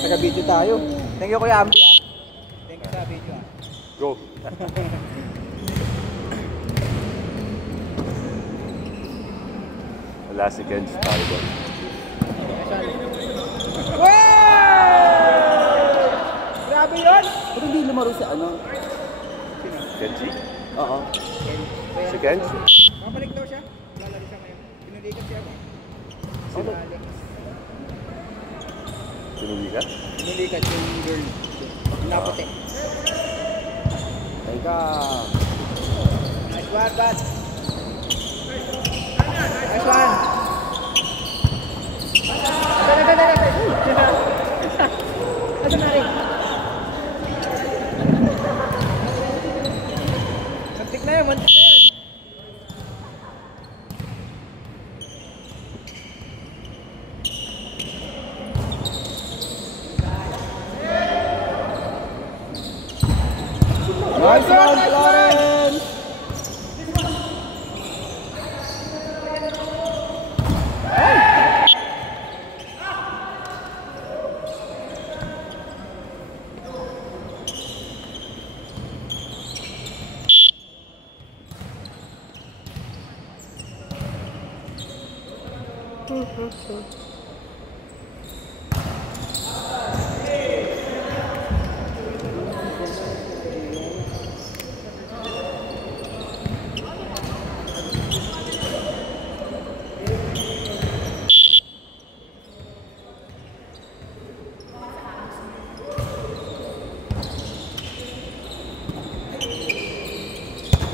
Taga-video tayo. Thank you Kuya Ambi ah. Thank you sa video ah. Go. Wala si Ken sa volleyball. Grabe yun! Pero hindi lumaro si ano? Kenji? Oo. Si Kenji? Mabalik daw siya. Lalaro siya ngayon. Pinulikat siya ba? Si Alex. Pinulikat? Pinulikat yung girl. Naputi. Teka. Nice one, bud. Nice one. Asa na rin? Mantik na yun, mantik na yun. Nice one, Florence!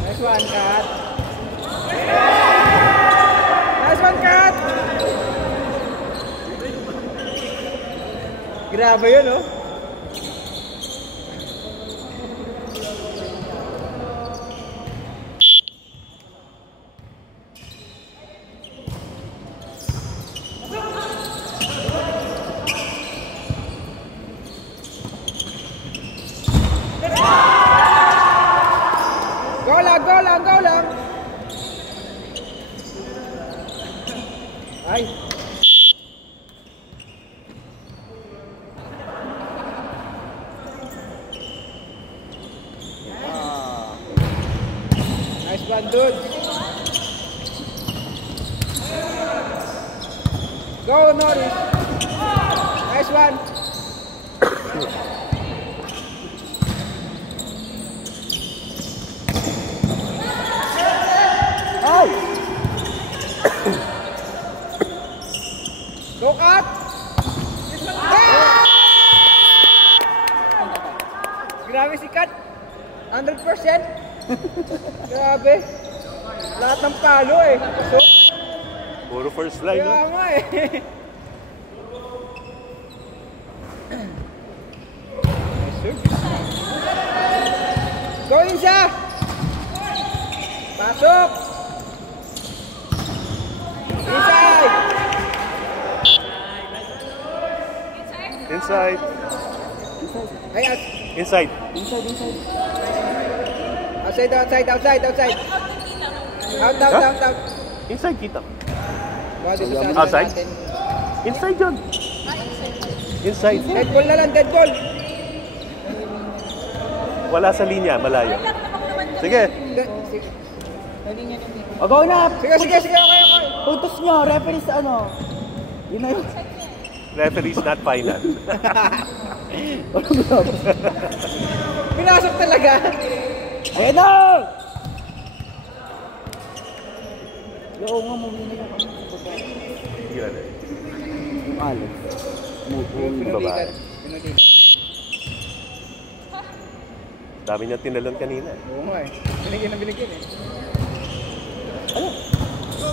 Nice one, Kat. Nice one, Kat. Grabe yun, oh. Go lang, go lang, go lang. Ay. Nice one, dude. Go, Norris. Nice one. Oh! Go, Kat. Grabe si Kat. 100%. Grabe. Lahat ng palo eh. So, Puro first line, no? kaya nga eh. Nice service. Go in siya. Pasok. Inside. Inside. Ay, Inside. Inside. outside. Out. Inside kita. Baka dito sa Outside? natin. Inside yun. Inside. Dead ball na lang, dead ball. Wala sa linya, malayo. Sige. Sige. O, go na! Sige, okay. Putos nyo, referee sa ano? Yun na yun. Referee's not final. Pinasok talaga. Ayan na! Oo nga, mumina yung kami. Yun. Yung Alex. Babae. Pinulikat. Dami niyang tinalon kanina. Oo nga eh. Binigyan eh.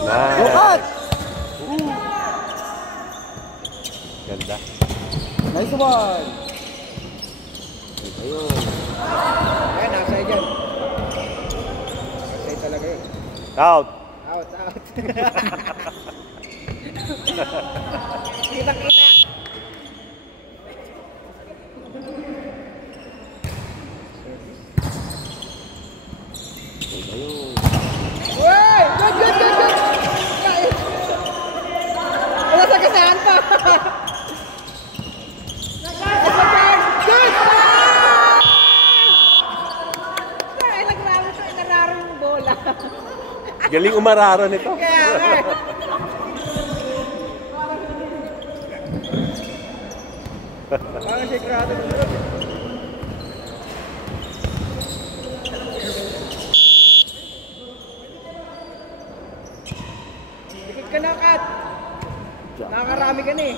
Nice. Bukat! Ganda. Nice one! Ayun. Ayan, nasa dyan. Nasa talaga yun. Out. Out. Kita. Ayun. Wey! Good! Galing umarara nito. Kaya nga eh. Parang si Kratos. Dikit ka na, Kat. Nakakarami ka na eh.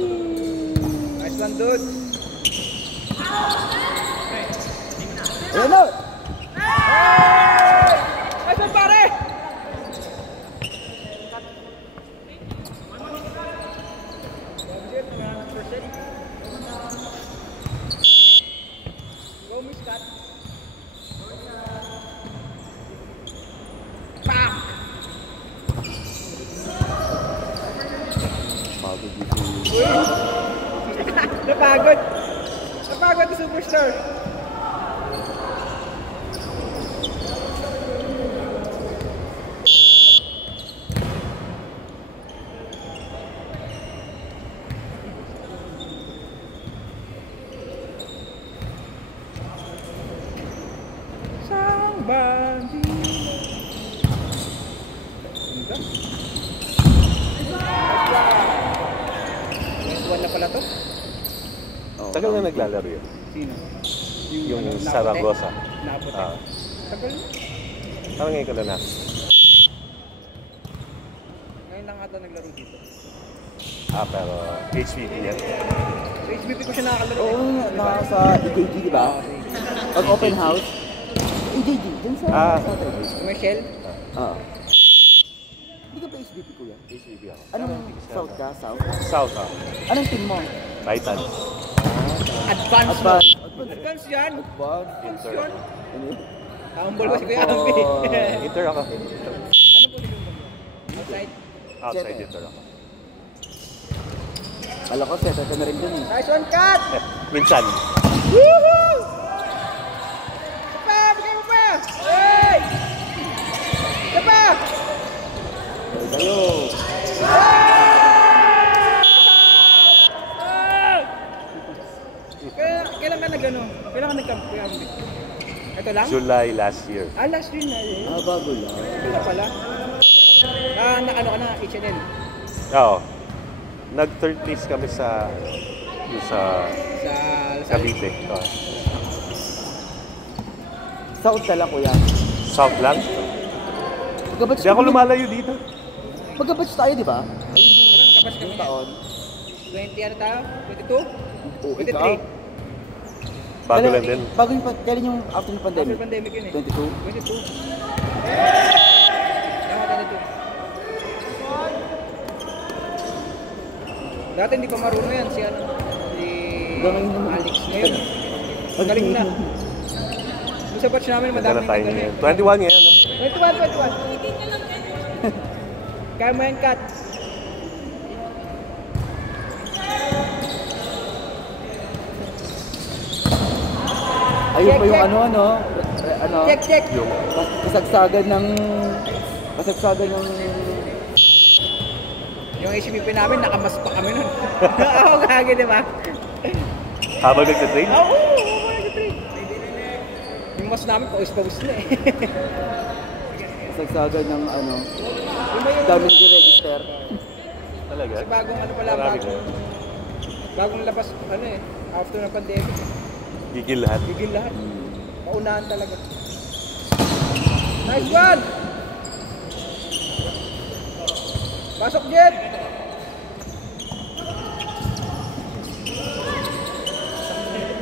Nice lang, dude. Ayan na! Hey! Nice one, pare! Go, Miss Kat. Pak! Pagod dito. Napagod. Napagod si Superstar. Sang bandila. Ganda. Next one na pala to. Tagal na naglalaro yun. Sino? Yung ano, Saragossa. Napote. Ah. Tagal na. Parang ngayon ko na na. Ngayon lang ata naglaro dito. Pero HVP yan. Sa HBP ko siya nakakalaro. Oo, nasa EJG, di ba? Pag open house. EJG, dun sa... sa Michelle? Oo. Hindi ka pa HBP ko yan? HVP ako. Anong South ka? South? South Anong team mo? Titans. Advance. Advance. Advance yan. Advance. Inter. Yun. Ano yun? Tambol ko si Kuya Ambi. Inter ako. Ano po yung outside? Outside Jet. Inter ako. Kala ko, set ka na rin dun eh. Nice one, cut! Minsan. Woohoo! Isa pa! Bigay mo pa! Hey! Isa pa! Kayo. Kailan ka nag-ano? Kailan ka nag-camp Kuya Ambi? Ito lang? July last year. Last year na eh. Bago lang. Ito na pala. Ano ka na? H&N? Oo. Nag-third place kami sa Sa Cavite. Oo. South ka lang, kuya. South lang. Magkabatch Hindi ako lumalayo dito. Magkabatch tayo, di ba? Kapag kami Yung taon. 20 ano tayo? 22? Oo, 23? Bago lang din. Bago yung, kailan yung after ng pandemic? After pandemic yun eh. 22? 22. Tama, 22. Dati hindi pa marunong yan si ano, si Hanggang ngayon naman. Alex ngayon. Magaling na. Yung sa batch namin, Ganda madami na tayo na ngayon. galing. 21 ngayon. 21. Kaya mo yan, Kat. Ayun pa Check, yung check. ano, Check, check. Yung kasagsagan ng Yung HBP namin, nakamas pa kami nun. Oo, gagi, di ba? habang nagtitrain. Oo, nag-train. Yung mas namin, paus-paus na eh. kasagsagan ng ano, Yung ba yung dami nag-register. Talaga? bagong ano pala, Marami na. bagong labas, ano eh, after ng pandemic. Gigil lahat. Gigil lahat. Paunahan talaga. Nice one! Pasok, Jet!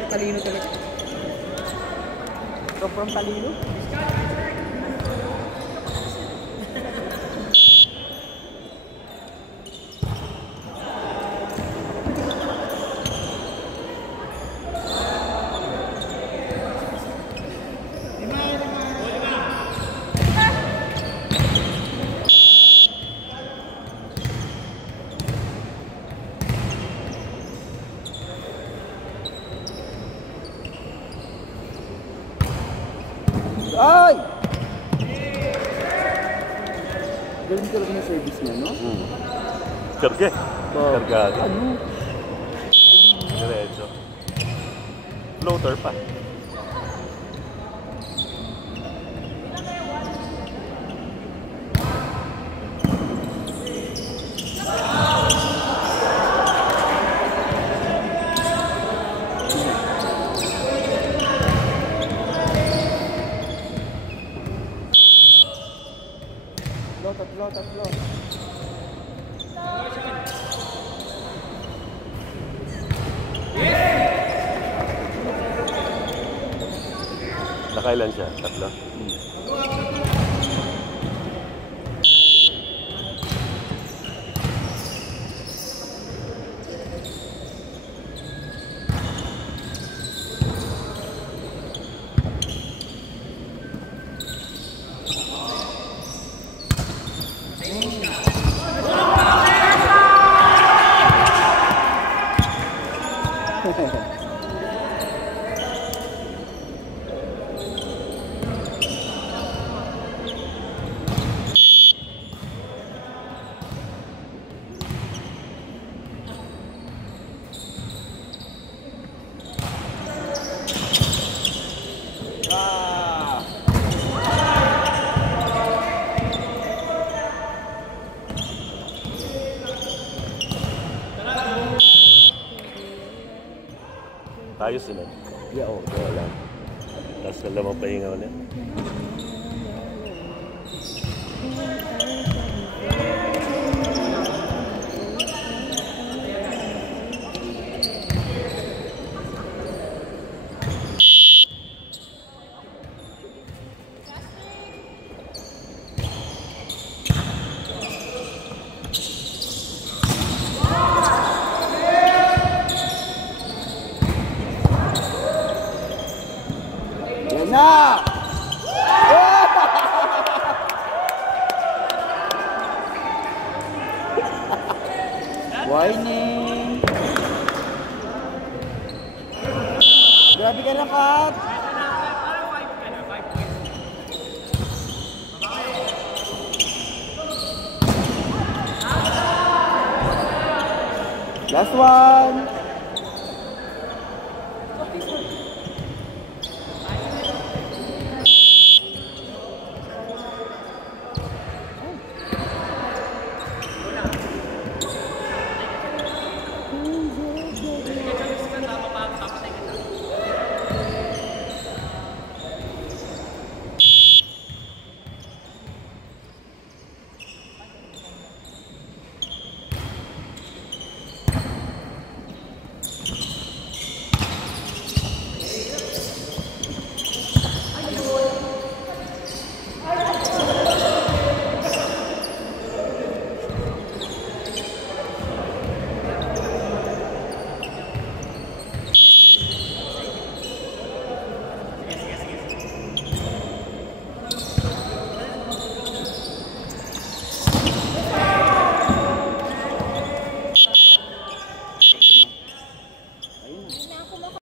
Talino talaga. Sobrang talino. Ay! Galing talaga ng service niya, no? Karga. Oh, Kargado. Ano? Floater pa. Tatlo. Nakailan siya? Tatlo? Ayos sila. Yeah, oo. Wala. Tapos dalawang pahinga ulit.